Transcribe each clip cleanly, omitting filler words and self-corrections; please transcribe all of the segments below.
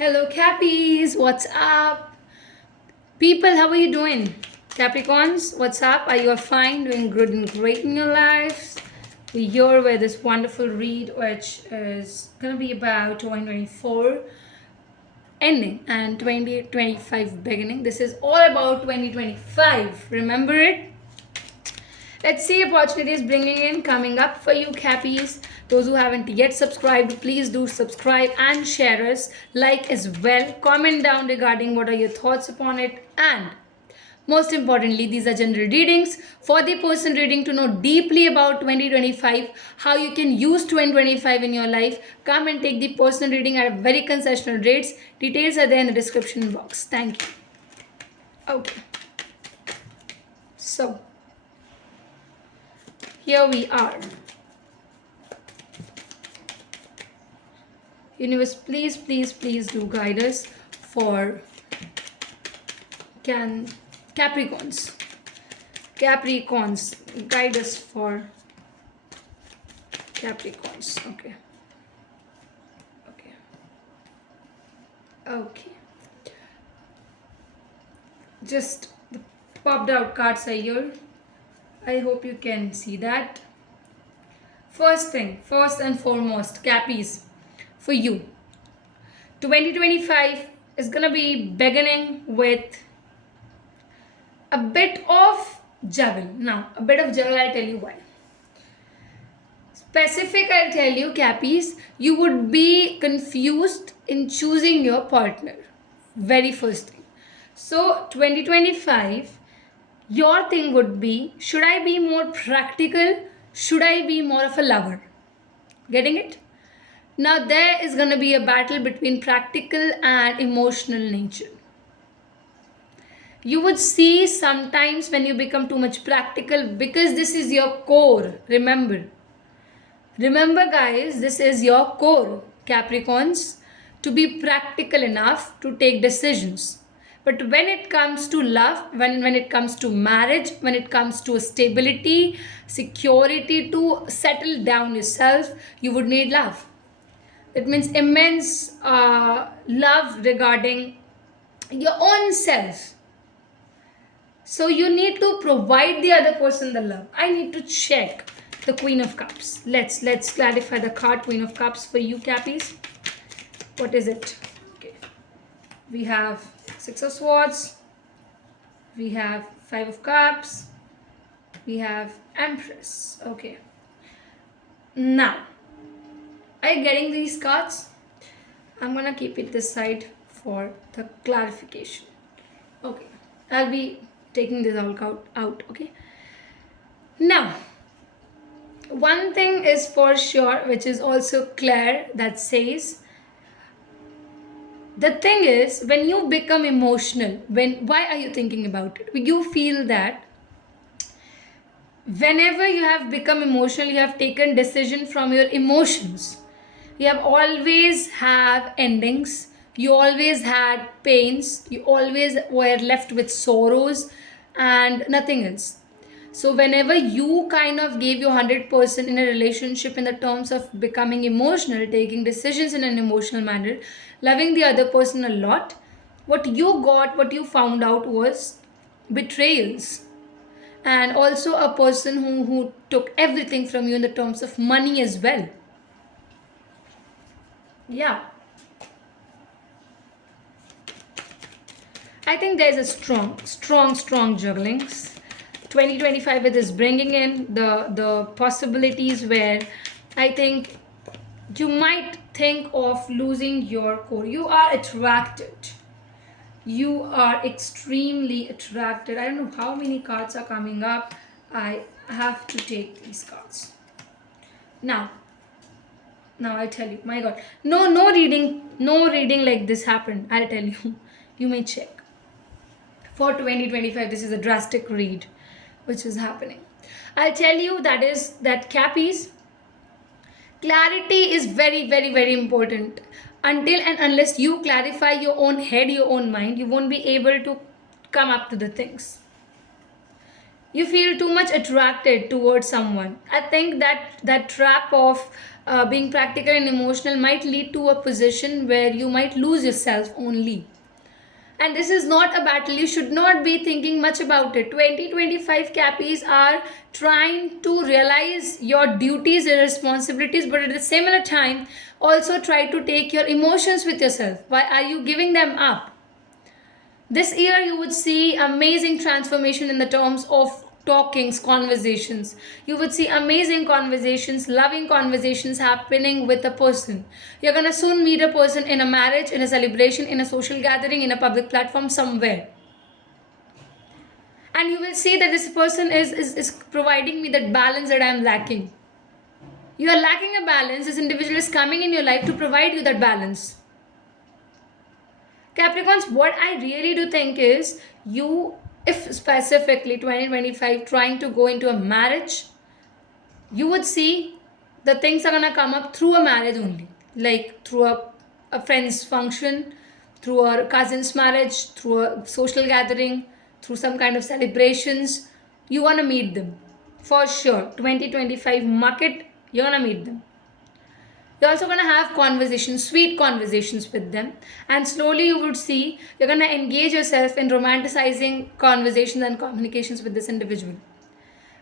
Hello, Cappies. What's up? People, how are you doing? Capricorns, what's up? Are you fine, doing good and great in your lives? We're here with this wonderful read, which is going to be about 2024 ending and 2025 beginning. This is all about 2025. Remember it? Let's see opportunities bringing in coming up for you, Cappies. Those who haven't yet subscribed, please do subscribe and share us, like as well. Comment down regarding what are your thoughts upon it. And most importantly, these are general readings for the person reading to know deeply about 2025, how you can use 2025 in your life. Come and take the personal reading at very concessional rates. Details are there in the description box. Thank you. Okay. So, here we are. Universe, please, please, please do guide us for Capricorns. Capricorns, guide us for Capricorns. Okay. Okay. Okay. Just the popped out cards are here. I hope you can see that. First thing, first and foremost, Cappies, for you. 2025 is gonna be beginning with a bit of juggle. Now, a bit of juggle, I'll tell you why. Specific, I'll tell you, Cappies, you would be confused in choosing your partner. Very first thing. So, 2025, your thing would be, should I be more practical? Should I be more of a lover? Getting it? Now, there is going to be a battle between practical and emotional nature. You would see sometimes when you become too much practical, because this is your core. Remember, guys, this is your core, Capricorns, to be practical enough to take decisions. But when it comes to love, when it comes to marriage, when it comes to stability, security, to settle down yourself, you would need love. It means immense love regarding your own self. So you need to provide the other person the love. I need to check the Queen of Cups. Let's clarify the card Queen of Cups for you, Cappies. What is it? Okay. We have Six of Swords. We have Five of Cups. We have Empress. Okay. Now, are you getting these cards? I'm gonna keep it this side for the clarification. Okay. I'll be taking this all out. Okay. Now, one thing is for sure, which is also clear, that says the thing is, when you become emotional, why are you thinking about it? You feel that whenever you have become emotional, you have taken decision from your emotions. You have always have endings. You always had pains. You always were left with sorrows and nothing else. So whenever you kind of gave your 100% in a relationship in the terms of becoming emotional, taking decisions in an emotional manner, loving the other person a lot, what you found out was betrayals. And also a person who took everything from you in the terms of money as well. Yeah. I think there's a strong jugglings. 2025 it is bringing in the possibilities where I think you might think of losing your core. You are attracted. You are extremely attracted. I don't know how many cards are coming up. I have to take these cards. Now I'll tell you. My God. No reading like this happened. I'll tell you. You may check. For 2025, this is a drastic read which is happening. I'll tell you that Cappies, clarity is very, very, very important. Until and unless you clarify your own head, your own mind, you won't be able to come up to the things. You feel too much attracted towards someone. I think that trap of being practical and emotional might lead to a position where you might lose yourself only. And this is not a battle. You should not be thinking much about it. 2025 cappies are trying to realize your duties and responsibilities, but at the similar time, also try to take your emotions with yourself. Why are you giving them up? This year, you would see amazing transformation in the terms of talkings, conversations. You would see amazing conversations, loving conversations happening with a person. You're gonna soon meet a person in a marriage, in a celebration, in a social gathering, in a public platform, somewhere. And you will see that this person is providing me that balance that I'm lacking. You are lacking a balance. This individual is coming in your life to provide you that balance. Capricorns, what I really do think is you, if specifically 2025 trying to go into a marriage, you would see the things are gonna come up through a marriage only, like through a friend's function, through a cousin's marriage, through a social gathering, through some kind of celebrations. You wanna meet them for sure. 2025 market, you're gonna meet them. You're also going to have conversations, sweet conversations with them, and slowly you would see you're going to engage yourself in romanticizing conversations and communications with this individual.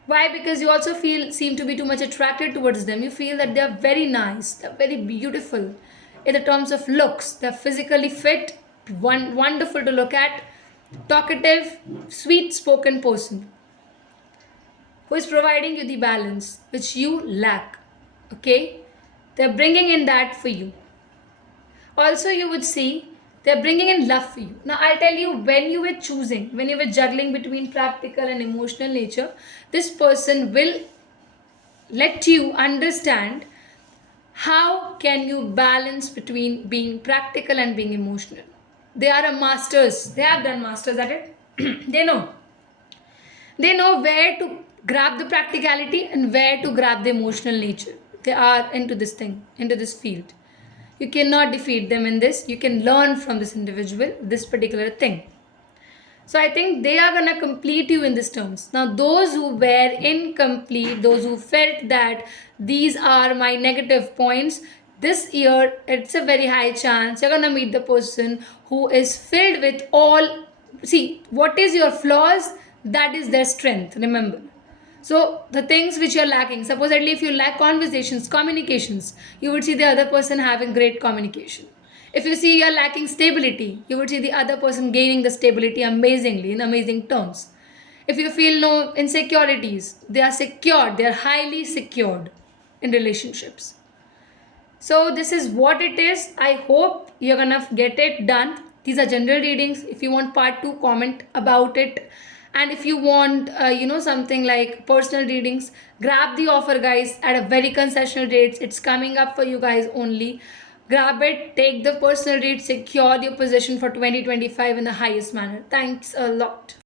Why? Because you also seem to be too much attracted towards them. You feel that they're very nice, they're very beautiful in the terms of looks, they're physically fit, wonderful to look at, talkative, sweet spoken person who is providing you the balance which you lack. Okay? They're bringing in that for you. Also, you would see they're bringing in love for you. Now, I'll tell you, when you were choosing, when you were juggling between practical and emotional nature, this person will let you understand how can you balance between being practical and being emotional. They are a masters. They have done masters at it. They know. They know where to grab the practicality and where to grab the emotional nature. They are into this thing, into this field. You cannot defeat them in this. You can learn from this individual this particular thing. So I think they are going to complete you in these terms. Now, those who were incomplete, those who felt that these are my negative points, this year it's a very high chance you're going to meet the person who is filled with all. See, what is your flaws? That is their strength, remember. So the things which you're lacking, supposedly if you lack conversations, communications, you would see the other person having great communication. If you see you're lacking stability, you would see the other person gaining the stability amazingly, in amazing terms. If you feel no insecurities, they are secured, they are highly secured in relationships. So this is what it is. I hope you're gonna get it done. These are general readings. If you want part 2, comment about it. And if you want something like personal readings, grab the offer, guys, at a very concessional rates. It's coming up for you guys only. Grab it, take the personal read, secure your position for 2025 in the highest manner. Thanks a lot.